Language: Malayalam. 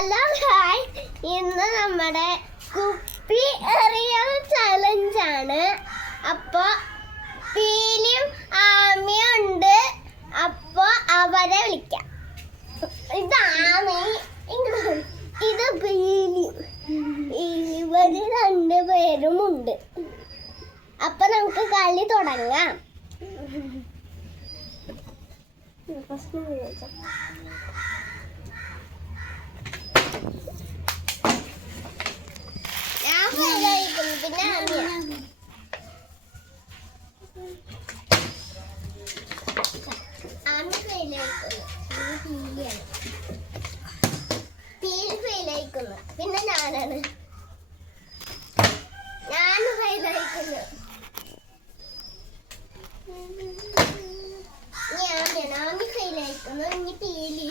ഹലോ ഹായ്, ഇന്ന് നമ്മുടെ കുപ്പി എറിയൽ ചലഞ്ചാണ്. അപ്പൊ പീലിയും ആമയും ഉണ്ട്. അപ്പൊ അവരെ വിളിക്കാം. ഇത് ആമി, ഇത് പീലി. ഇവര് രണ്ടുപേരും ഉണ്ട്. അപ്പൊ നമുക്ക് കളി തുടങ്ങാം. പിന്നെ ആമി ഫെയിലായിക്കുന്നു. പിന്നെ ഞാനാണ് ഫെയിലായിക്കുന്നു. ആമി ഫെയിലായിക്കുന്നു. ഇനി പീലി